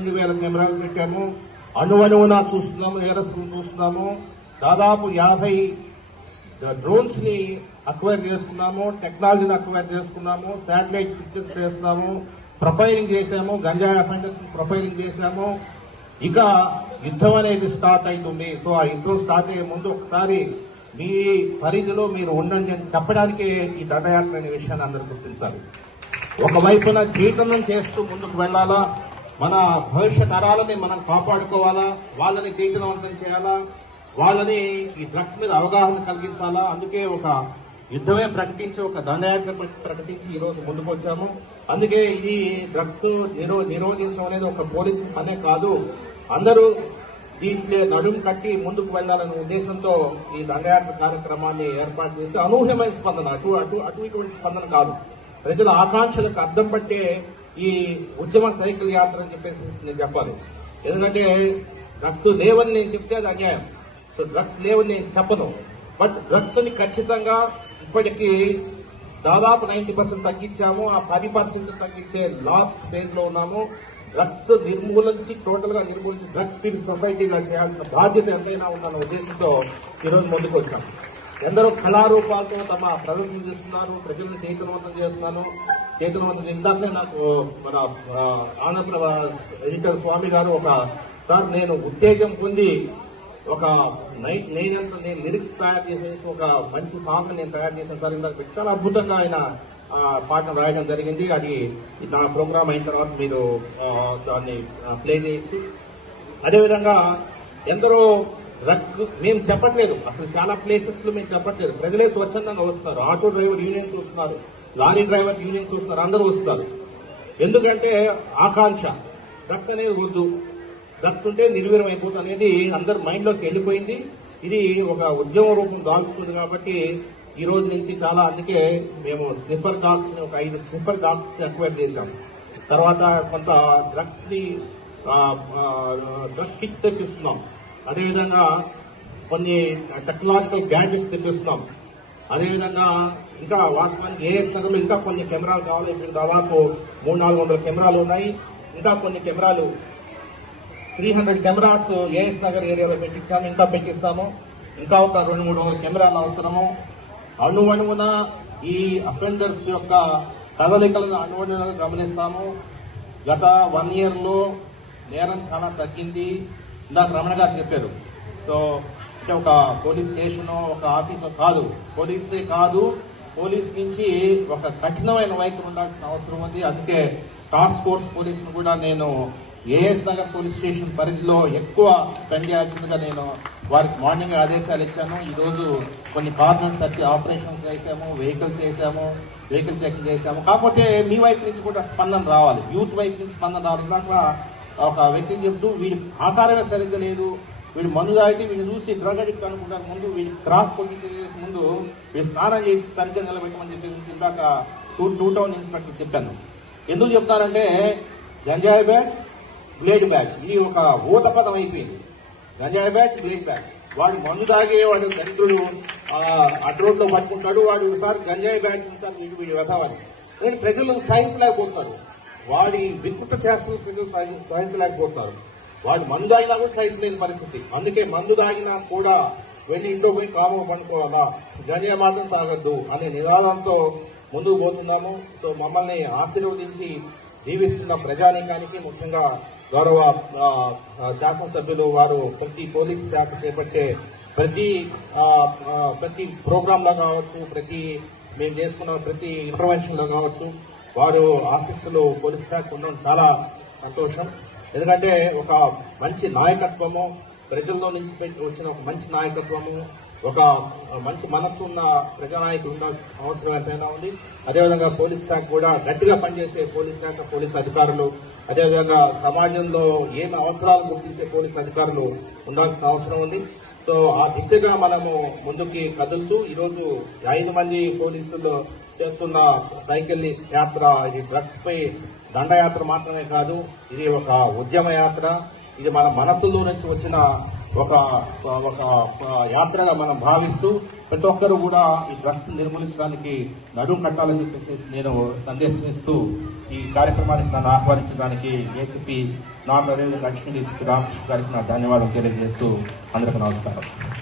పద్దెనిమిది వేల కెమెరాలు పెట్టాము. అణువణువునా చూస్తున్నాము నేరస్తులు చూస్తున్నాము. దాదాపు యాభై డ్రోన్స్ని అక్వైర్ చేసుకున్నాము టెక్నాలజీని అక్వైర్ చేసుకున్నాము శాటిలైట్ పిక్చర్స్ చేస్తున్నాము ప్రొఫైలింగ్ చేశాము గంజా అఫెండర్స్ ప్రొఫైలింగ్ చేశాము. ఇక యుద్ధం అనేది స్టార్ట్ అవుతుంది. సో ఆ యుద్ధం స్టార్ట్ అయ్యే ముందు ఒకసారి మీ పరిధిలో మీరు ఉండండి అని చెప్పడానికే ఈ దండయాత్ర అనే విషయాన్ని అందరూ గుర్తించాలి. ఒకవైపున చైతన్యం చేస్తూ ముందుకు వెళ్ళాలా? మన భవిష్య తరాలని మనం కాపాడుకోవాలా? వాళ్ళని చైతన్యవంతం చేయాలా? వాళ్ళని ఈ డ్రగ్స్ మీద అవగాహన కలిగించాలా? అందుకే ఒక యుద్ధమే ప్రకటించి ఒక దండయాత్ర ప్రకటించి ఈరోజు ముందుకు వచ్చాము అందుకే ఇది డ్రగ్స్ నిరో నిరోధించడం అనేది ఒక పోలీసు పనే కాదు. అందరూ దీంట్లో నడుము కట్టి ముందుకు వెళ్ళాలనే ఉద్దేశంతో ఈ దండయాత్ర కార్యక్రమాన్ని ఏర్పాటు చేసి అనూహ్యమైన స్పందన అటు అటు అటు ఇటువంటి స్పందన కాదు. ప్రజల ఆకాంక్షలకు అర్థం పట్టే ఈ ఉద్యమ సైకిల్ యాత్ర అని చెప్పేసి నేను చెప్పాలి. ఎందుకంటే డ్రగ్స్ లేవని నేను చెప్తే అది అన్యాయం. సో డ్రగ్స్ లేవని నేను చెప్పను. బట్ డ్రగ్స్ని ఖచ్చితంగా ఇప్పటికీ దాదాపు నైన్టీ పర్సెంట్ తగ్గించాము. ఆ పది పర్సెంట్ తగ్గించే లాస్ట్ ఫేజ్లో ఉన్నాము. డ్రగ్స్ నిర్మూలించి టోటల్గా నిర్మూలించి డ్రగ్స్ ఫ్రీ సొసైటీగా చేయాల్సిన బాధ్యత ఎంతైనా ఉందన్న ఉద్దేశంతో ఈరోజు ముందుకు వచ్చాం. ఎందరో కళారూపాలతో తమ ప్రదర్శన చేస్తున్నారు ప్రజలను చైతన్యవంతం చేస్తున్నారు. చేతులు చేసి- ఇందాకనే నాకు మన ఆంధ్రప్రభ ఎడిటర్ స్వామి గారు ఒక సార్ నేను ఉత్తేజం పొంది ఒక నైట్ నేనెంత నేను లిరిక్స్ తయారు చేసేసి ఒక మంచి సాంగ్ నేను తయారు చేశాను సార్. ఇందాక చాలా అద్భుతంగా ఆయన ఆ, పాటను రాయడం జరిగింది. అది నా ప్రోగ్రామ్ అయిన తర్వాత మీరు దాన్ని ప్లే చేయొచ్చు. అదేవిధంగా ఎందరో రక్ మేము చెప్పట్లేదు. అసలు చాలా ప్లేసెస్లో మేము చెప్పట్లేదు. ప్రజలే స్వచ్ఛందంగా వస్తున్నారు. ఆటో డ్రైవర్ యూనియన్స్ వస్తున్నారు లారీ డ్రైవర్ యూనియన్స్ వస్తున్నారు అందరూ వస్తున్నారు. ఎందుకంటే ఆకాంక్ష. డ్రగ్స్ అనేది వద్దు. డ్రగ్స్ ఉంటే నిర్వీర్యం అయిపోతుంది అనేది అందరి మైండ్లోకి వెళ్ళిపోయింది. ఇది ఒక ఉద్యమ రూపం దాల్చుకుంది కాబట్టి ఈ రోజు నుంచి చాలా అందుకే మేము స్నిఫర్ డాగ్స్ ఒక ఐదు స్నిఫర్ డాగ్స్ అక్వైర్ చేశాము తర్వాత కొంత డ్రగ్స్ని డ్రగ్ కిట్స్ తెప్పిస్తున్నాం. అదేవిధంగా కొన్ని టెక్నాలజికల్ గ్యాడ్జెట్స్ తెప్పిస్తున్నాం. అదేవిధంగా ఇంకా వాస్తవానికి ఏఎస్ నగర్లో ఇంకా కొన్ని కెమెరాలు కావాలి ఇప్పుడు దాదాపు మూడు నాలుగు వందల కెమెరాలు ఉన్నాయి. ఇంకా కొన్ని కెమెరాలు three hundred cameras AS Nagar ఏరియాలో పెట్టించాము ఇంకా పెట్టిస్తాము. ఇంకా ఒక రెండు మూడు వందల కెమెరాలు అవసరము. అణువణువున ఈ అఫెండర్స్ యొక్క కదలికలను అణువణువుగా గమనిస్తాము. గత వన్ ఇయర్లో నేరం చాలా తగ్గింది. ఇందాక రమణ గారు చెప్పారు. సో అంటే ఒక పోలీస్ స్టేషన్ ఒక ఆఫీస్ కాదు. పోలీసే కాదు పోలీస్ నుంచి ఒక కఠినమైన వైఖరి ఉండాల్సిన అవసరం ఉంది. అందుకే టాస్క్ ఫోర్స్ పోలీసును కూడా నేను ఏఎస్ నగర్ పోలీస్ స్టేషన్ పరిధిలో ఎక్కువ స్పెండ్ చేయాల్సిందిగా నేను వారికి మార్నింగ్ ఆదేశాలు ఇచ్చాను. ఈరోజు కొన్ని కార్నర్ సర్చ్ ఆపరేషన్స్ చేశాము వెహికల్స్ వేసాము వెహికల్ చెక్ చేశాము. కాకపోతే మీ వైపు నుంచి కూడా స్పందన రావాలి. యూత్ వైపు నుంచి స్పందన రావాలి. ఇందాక ఒక వ్యక్తిని చెప్తూ వీడి ఆకారమే సరిగ్గా లేదు వీడు మందు తాగితే వీడిని చూసి డ్రగ్ అడిక్ట్ అనుకుంటారు ముందు వీడి క్రాఫ్ చేసే ముందు వీడు స్నానం చేసి సరిగ్గా నిలబెట్టమని చెప్పేసి ఇందాక టూ టూ టౌన్ ఇన్స్పెక్టర్ చెప్పాను. ఎందుకు చెప్తానంటే గంజాయి బ్యాచ్ బ్లేడ్ బ్యాచ్. ఇది ఒక ఊత పదం అయిపోయింది. గంజాయి బ్యాచ్ బ్లేడ్ బ్యాచ్. వాడు మందు తాగే వాడు దరిద్రుడు అడ్రోడ్లో పట్టుకుంటాడు వాడు ఒకసారి గంజాయి బ్యాచ్ ఒకసారి వీడు వీడు వెతవాలి ప్రజలు సైన్స్ లేకపోతున్నారు. వాడి వికృత చేష్టలు ప్రజలు సహించలేకపోతున్నారు వాడు మందు తాగినా కూడా సహించలేని పరిస్థితి. అందుకే మందు తాగినా కూడా వెళ్ళి ఇంట్లో పోయి కామం పండుకోవాలా? గంజా మాత్రం తాగొద్దు అనే నినాదంతో ముందుకు పోతున్నాము. సో మమ్మల్ని ఆశీర్వదించి జీవిస్తున్న ప్రజానీకానికి ముఖ్యంగా గౌరవ శాసనసభ్యులు వారు ప్రతి పోలీస్ శాఖ చేపట్టే ప్రతి ప్రతి ప్రోగ్రాంలో కావచ్చు ప్రతి మేము చేసుకున్న ప్రతి ఇంటర్వెన్షన్లో కావచ్చు వారు ఆశీస్సులు పోలీస్ శాఖ ఉండడం చాలా సంతోషం. ఎందుకంటే ఒక మంచి నాయకత్వము ప్రజల్లో నుంచి పెట్టి వచ్చిన ఒక మంచి నాయకత్వము ఒక మంచి మనస్సు ఉన్న ప్రజానాయకులు ఉండాల్సిన అవసరం ఎంతైనా ఉంది. అదేవిధంగా పోలీస్ శాఖ కూడా గట్టిగా పనిచేసే పోలీస్ శాఖ పోలీస్ అధికారులు అదేవిధంగా సమాజంలో ఏమి అవసరాలు గుర్తించే పోలీస్ అధికారులు ఉండాల్సిన అవసరం ఉంది. సో ఆ దిశగా మనము ముందుకి కదులుతూ ఈరోజు ఐదు మంది పోలీసులు చేస్తున్న సైకిల్ యాత్ర ఇది డ్రగ్స్ పై దండయాత్ర మాత్రమే కాదు ఇది ఒక ఉద్యమ యాత్ర. ఇది మన మనసులో నుంచి వచ్చిన ఒక ఒక యాత్రగా మనం భావిస్తూ ప్రతి ఒక్కరు కూడా ఈ డ్రగ్స్ నిర్మూలించడానికి నడుం కట్టాలని చెప్పేసి నేను సందేశం ఇస్తూ ఈ కార్యక్రమానికి నన్ను ఆహ్వానించడానికి ఏసీపీ నాకు అదేవిధంగా లక్ష్మీ డీసీపీ రామకృష్ణ గారికి నా ధన్యవాదాలు తెలియజేస్తూ అందరికీ నమస్కారం.